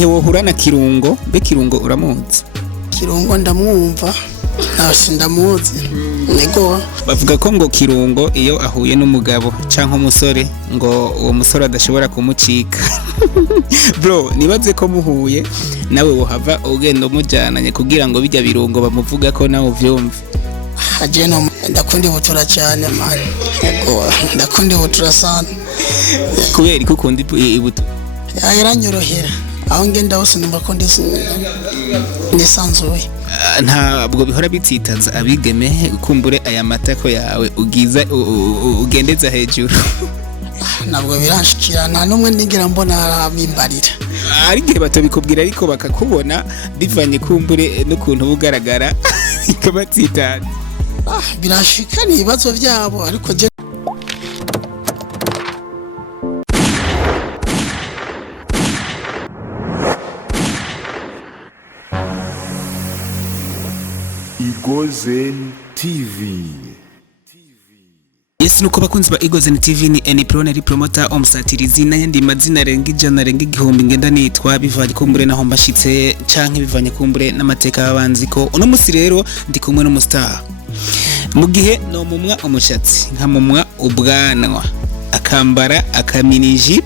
gihe wohura na Kirungo, be Kirungo uramuzi? Kirungo ndamwumva nasi ndamuzi nego bavuga ko ngo Kirungo iyo ahuye n'umugabo canke umusore ngo uwo musore adashobora kumucika. Bro nibaze ko muhuye nawe wohava ugenda umujyananye kugira ngo bijya birungo bamuvuga ko nawe uvyumve. Ajeno ndakunda ibutura cyane man ego ndakunda ibutura sana kubera ko ukunda ibutura yaranyorohera aho ngenda hose numva ko ndisanzuye. Ntabwo bihora bitsitaza abigeme kumbure aya matako yawe ugiza ugendeza hejuru. Ntabwo biranshikira nta numwe ndigera mbona bimbarira. Ari gihe batobikubwira ariko bakakubona bivanye kumbure n'ukuntu bugaragara ikabatsitaza. Birashika ni ibibazo byabo ariko je Igozen TV. Yes nuko bakunzi ba Igozen TV ni Eniproneri promoter omusatirizi n'ayandi mazina renga ijana renga igihumbi ngenda nitwa bivanye kumbure naho mbashitse canke bivanye kumbure n'amateka y'abanzi ko uno musi rero ndi kumwe n'umustar. Mu gihe no mumwa umushatsi nkamumwa ubwanwa akambara akamini jeep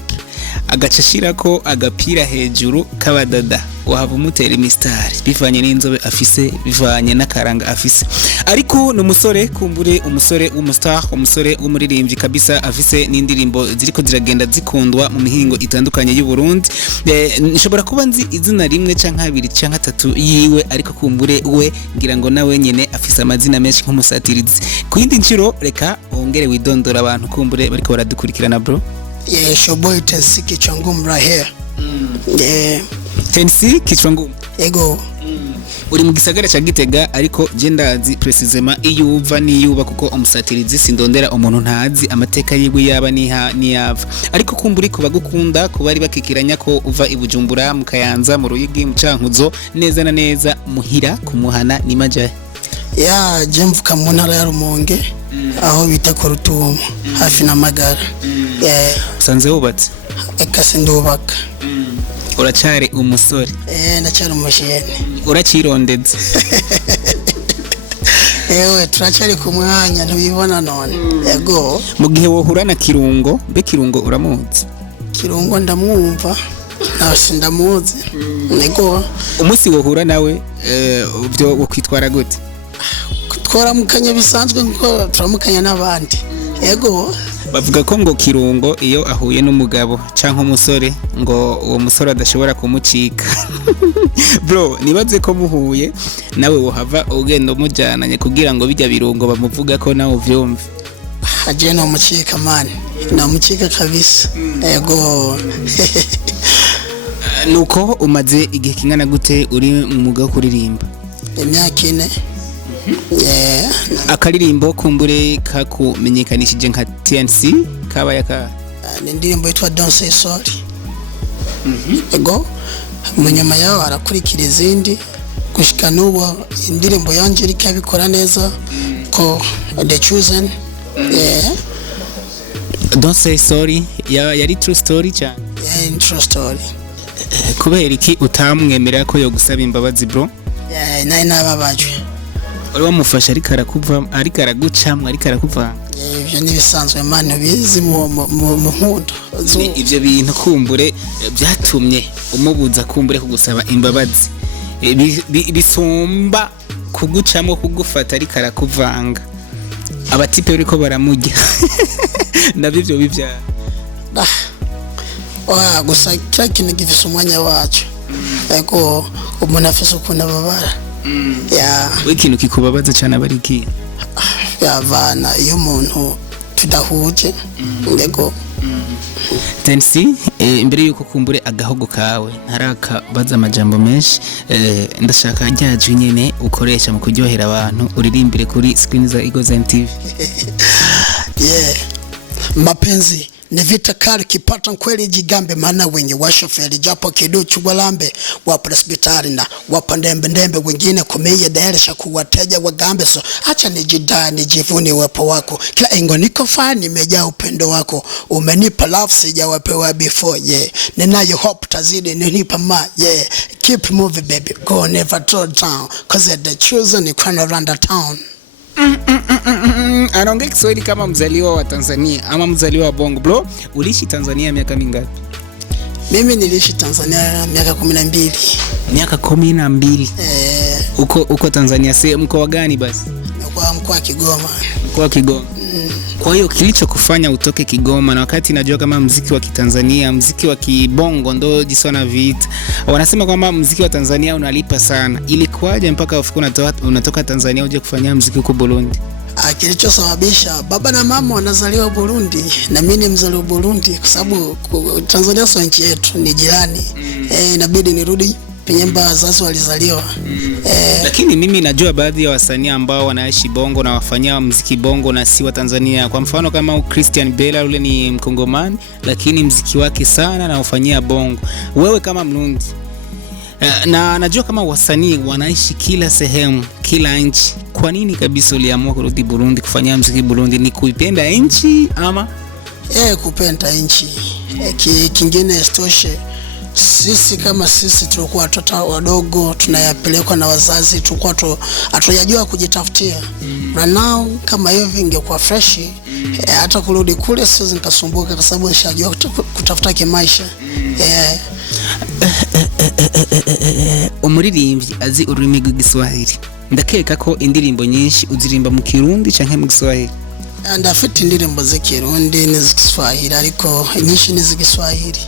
agacashirako agapira hejuru kabadada wahava umutera imistari bivanye n'inzobe afise bivanye n'akaranga afise ariko no musore kumbure umusore w'umustar umusore w'umuririmbyi kabisa afise n'indirimbo ziriko ziragenda zikundwa mu mihingo itandukanye y'u Burundi. Nshobora kuba nzi izina rimwe canke abiri canke atatu yiwe ariko kumbure we ngira ngo nawe nyene afise amazina menshi nk'umusatirizi. Ku yindi nciro reka ongere widondora abantu kumbure bariko baradukurikirana bro. Shoboy Tensi Kichwangumu right here. Tensi Kichwangumu. Ego. Uri mu gisagara ca Gitega ariko je ndazi precisement iyo uva niyuba kuko umusatirizi sindondera umuntu ntazi amateka yiwe yaba niyava ariko kumburi kuba gukunda kuba ari bakikiranya ko uva ibujumbura mu Kayanza mu Ruyigi mu Cankuzo neza na neza muhira kumuhana ni majaye. Ya je mvuka mu ntara ya Rumonge aho bita ko Rutumo hafi na Magara. Usanze wubatse? Eka sindubaka. Uracari umusore? Ndacari umushene. Uracirondeze? Ewe turacari ku mwanya ntubibona none. Ego. Mu gihe wohura na Kirungo, be Kirungo uramuzi? Kirungo ndamwumva nasi ndamuzi nego umunsi wohura nawe byo ukwitwara gute? Twaramukanya bisanzwe nko turamukanya n'abandi. Ego bavuga ko ngo Kirungo iyo ahuye n'umugabo canke umusore ngo uwo musore adashobora kumucika. Bro nibaze ko muhuye nawe wohava ugenda umujyananye kugira ngo bijya birungo bamuvuga ko nawe uvyumve. Ajeno mucika man namucika kabisa. Ego nuko umaze igihe kingana gute uri mu mwuga kuririmba? Imyaka 4. Akaririmbo kumbure kakumenyekanishije nka TNC kaba yaka indirimbo yitwa Don't Say Sorry. Ego munyuma yaho arakurikira izindi gushika n'ubu indirimbo yanje iri kabikora neza ko The Chosen. Don't Say Sorry yari true story cyane. True story. Kubera iki utamwemera ko yo gusaba imbabazi bro? Naye nababajwe. Uri wamufasha ariko aragucamwa ariko arakuvanga. Ibyo nibisanzwe man bizi mu mpundo. Ibyo bintu kumbure byatumye umubuza kumbure kugusaba imbabazi. Bisomba kugucamo kugufata ariko arakuvanga. Abatipe uriko baramujya. Nabivyo bivya. Gusa kya kintu gifise umwanya wacu. Ego umuntu afise ukunda babara. Ikintu kikubabaza cyane abariki yavana iyo umuntu tudahuje. Ego Tensi imbere yuko kumbure agahogo kawe ntarakabaza amajambo menshi ndashaka ryajwe nyene ukoresha mu kuryohera abantu uririmbire kuri screen za Igozen TV. Mapenzi ni vita kali kipata kweli jigambe, maana wenye washoferi japo kiduchu walambe, wapo hospitali na wapo ndembe wengine kumia daeresha kuwateja wagambe. So acha nijidai nijivuni wapo wako, kila ingo niko fine, nimejaa upendo wako, umenipa love sijawapewa before, yeah. Ninayo hope tazidi ninipa yeah. Keep moving baby, go never throw down, cause the chosen is gonna run the town. Anaongea Kiswahili kama mzaliwa wa Tanzania ama mzaliwa wa Bongo. Bro, uliishi Tanzania miaka mingapi? Mimi niliishi Tanzania miaka 12. Miaka 12? Uko Tanzania mkoa gani basi? Mkoa wa Kigoma. Mkoa wa Kigoma. Kwa hiyo kilichokufanya utoke Kigoma, na wakati najua kama muziki wa Kitanzania, muziki wa Kibongo ndo jisona vita, wanasema kwamba muziki wa Tanzania unalipa sana, ilikuwaje mpaka unatoka Tanzania uje kufanya muziki huko Burundi? Kilichosababisha, baba na mama wanazaliwa Burundi na mimi ni mzaliwa Burundi, kwa sababu Tanzania sio nchi yetu, ni jirani. Inabidi nirudi penye wazazi walizaliwa. Lakini mimi najua baadhi ya wasanii ambao wanaishi Bongo na wafanyia muziki Bongo na si wa Tanzania. Kwa mfano kama Christian Bella, yule ni Mkongomani lakini muziki wake sana na ufanyia Bongo. Wewe kama Mrundi, na najua kama wasanii wanaishi kila sehemu, kila nchi, kwa nini kabisa uliamua kurudi Burundi kufanyia muziki Burundi? Ni kuipenda nchi ama? Kupenda nchi. Kingine istoshe, sisi kama sisi tulikuwa watoto wadogo tunayapelekwa na wazazi, tulikuwa hatujajua kujitafutia. Right now kama hivi ingekuwa fresh, hata kurudi kule siwezi nikasumbuka, kwa sababu nishajua kutafuta kimaisha. Umuririmbyi azi ururimi rw'Igiswahili, ndakeka ko indirimbo nyinshi uzirimba mu Kirundi canke mu Giswahili? Ndafite indirimbo z'Ikirundi n'iz'Igiswahili, ariko nyinshi ni z'Igiswahili.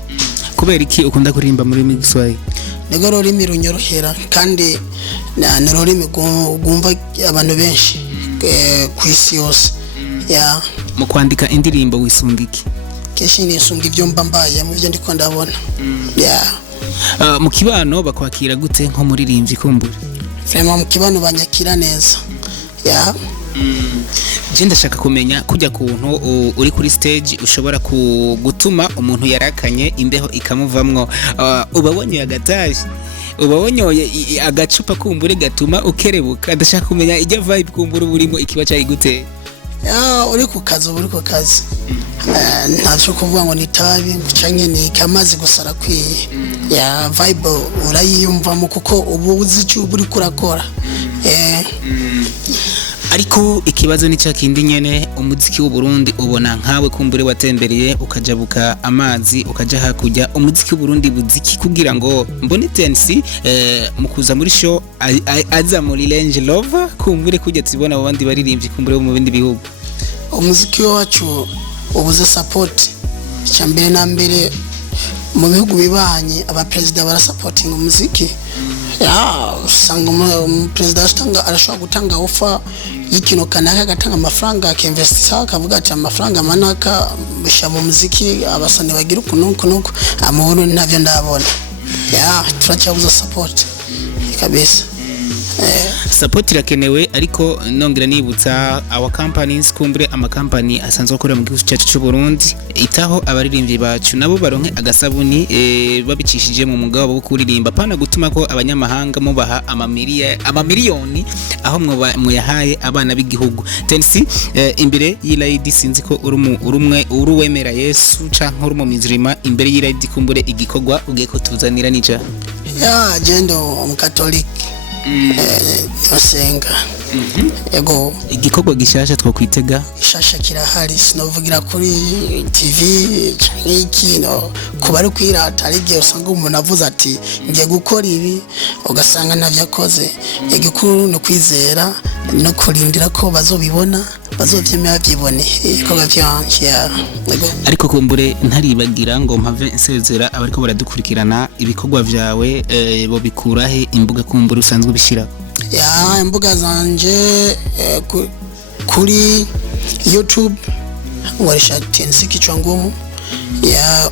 Kubera iki ukunda kurimba muri Giswahili? Nego rurimi runyorohera kandi ni rurimi gumva abantu benshi ku isi yose. Mu kwandika indirimbo wisunga iki? Keshi nisunga ibyo mbambaye mu byo ndiko ndabona. Mu kibano bakwakira gute nko muririmbyi kumbura? Vraiment mu kibano banyakira neza. Je ndashaka kumenya kujya kuntu uri kuri stage ushobora gutuma umuntu yarakanye imbeho ikamuvamwo, ubabonye agataje, ubabonye agacupa kumbure gatuma ukerebuka. Ndashaka kumenya ijya vibe kumbura burimo ikiba cyari gute? Uri ku kazi ntacyo kuvuga ngo nitabi cyangwa ni kamazi gusara kwiye. Vibe urayiyumvamo kuko ubu uzi icyo uri kurakora. Ariko ikibazo ni cyakindi nyene, umuziki w'u Burundi ubona nkawe kumbure watembereye ukajabuka amazi ukaja hakujya, umuziki w'u Burundi buziki kugira ngo mbone tensi mukuza muri show aza muri Range Rover kumbure kujya tubona abandi baririmbyi kumbure mu bindi bihugu? Umuziki wacu ubuze support cyambere na mbere mu bihugu bibanye, aba president bara supporting umuziki. Usanga president arashobora gutanga offer y'ikino kanaka, agatanga amafaranga akinvestisa, akavuga ati amafaranga manaka bisha mu muziki abasani bagira ukunuko amahoro ntavyo ndabona. Turacyabuza support kabisa. Support irakenewe, ariko nongera nibutsa our companies kumbure amakampani asanzwe akorera mu gihugu cyacu cy'u Burundi itaho abaririmbyi bacu nabo baronke agasabuni babicishije mu mugabo wo kuririmba, pana gutuma ko abanyamahanga mubaha amamiliyoni aho muyahaye abana b'igihugu. Tensi imbere y'irayidi sinzi ko uruwemera Yesu canke uri mu mizirima, imbere y'irayidi kumbure igikogwa ugiye ko tuzanira nica? Jendo umukatoliki yosenga. Ego igikogwa gishasha twokwitega? Gishasha kirahari, sinovugira kuri TV iki no kubari kwirata, ari gihe usanga umuntu avuze ati ngiye gukora ibi ugasanga navyakoze. Igikuru no kwizera no kurindira ko bazobibona, bazovyemera byibone ko bavyanje. Ariko kumbure ntaribagira ngo mpave nsezera abariko baradukurikirana, ibikogwa vyawe bo bikurahe imbuga kumbure usanzwe bishira? Imbuga zanje kuri YouTube ngoresha Tensi Kichwa Ngumu,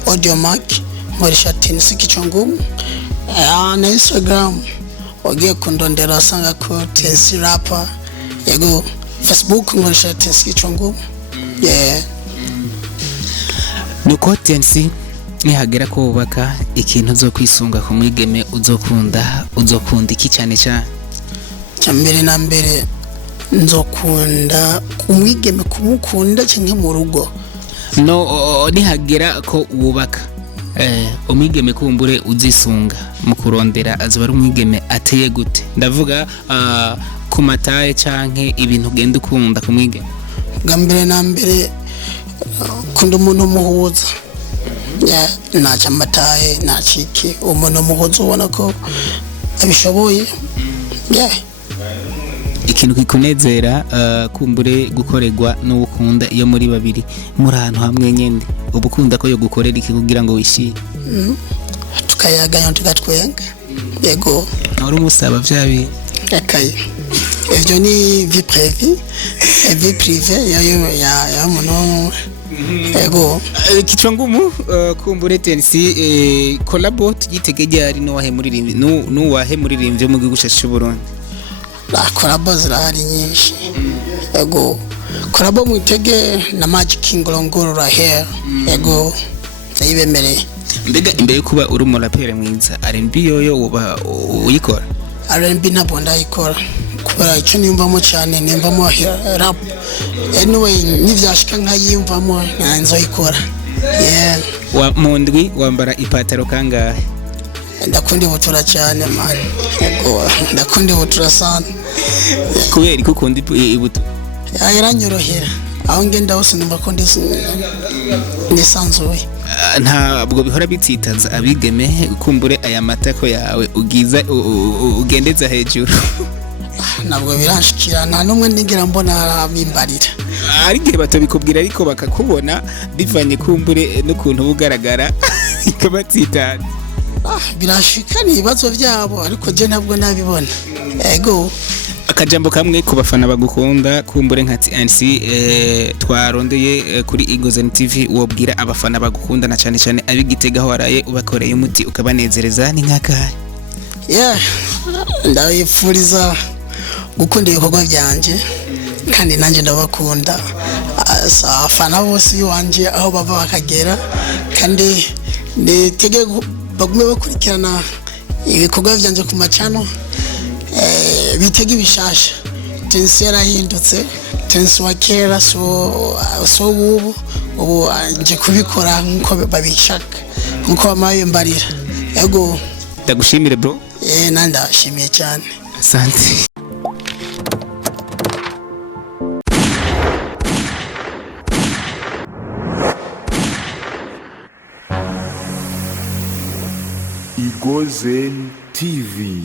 Audio Mac ngoresha Tensi Kichwa Ngumu, na Instagram wagiye kundondera sanga ko Tensi Rapper. Facebook ngoresha Tensi Kichwa Ngumu. nuko tensi nihagera ko wubaka ikintu uzo kwisunga ku mwigeme uzokunda iki cyane cyane? Cyambere na mbere nzokunda kumwigeme kumukunda cyangwa mu rugo. No, nihagera ko wubaka umwigeme kumbure uzisunga mu kurondera azuba ari umwigeme ateye gute? Ndavuga ku mataye canke ibintu ugenda ukunda ku mwigeme. Gambere na mbere kunda umuntu muhuza, ntaca amataye ntacike, umuntu muhuza ubona ko abishoboye. Ikintu kikunezera kumbure gukorerwa n'ubukunda iyo muri babiri muri ahantu hamwe nyene, ubukunda ko yo gukorera iki kugira ngo wishime? Tukayaganya tugatwenga. Yego uri umusaba vyabi akaye ivyo ni vie privée ya muntu. Yego kichwa ngumu kumbure tensi collabo tugitegeye ari no wahe muririmbye mu gihugu cyacu Burundi. Collabo zirahari nyinshi. Yego collabo mwitege na Magic Ngorongoro here. Yego ndayibemereye. Mbega imbere kuba uri umuraperi mwiza, R&B yoyo uba uyikora? R&B ntabwo ndayikora kubera icyo nimvamo cyane, nimvamo rap. Anyway nivyashika nkayimvamo nzoyikora. Wa mundwi wambara ipataro kangahe? Ndakunda ibutura cyane man. Yego ndakunda ibutura sana. Kubera ko ukunda ibutura? Yaranyorohera aho ngenda hose numva ko ndisanzuye. Ntabwo bihora bitsitaza abigeme kumbure aya matako yawe ugiza ugendeza hejuru? Ntabwo birashikira, nta numwe ndigera mbona bimbarira. Ari gihe batabikubwira ariko bakakubona bivanye kumbure n'ukuntu bugaragara ikabatsitaza. Birashika ni ibibazo byabo ariko je ntabwo nabibona. Yego akajambo kamwe ku bafana bagukunda kumbure nka TNC twarondeye kuri Igozen TV wobwira abafana bagukunda na cyane cyane abigitega aho waraye ubakoreye umuti ukabanezereza ni nkaka? Ndabifuriza gukunda ibikorwa byanje kandi nanjye ndabakunda. Abafana bose wanje aho bava bakagera, kandi nitege bagume bakurikirana ibikorwa byanje ku macano. Bitege ibishasha. Tensi yarahindutse, tensi wa kera so ubu nje kubikora nkuko babishaka, nkuko bamaye mbarira. Yego ndagushimire bro. Nandashimiye cyane. Asante. Igozen TV.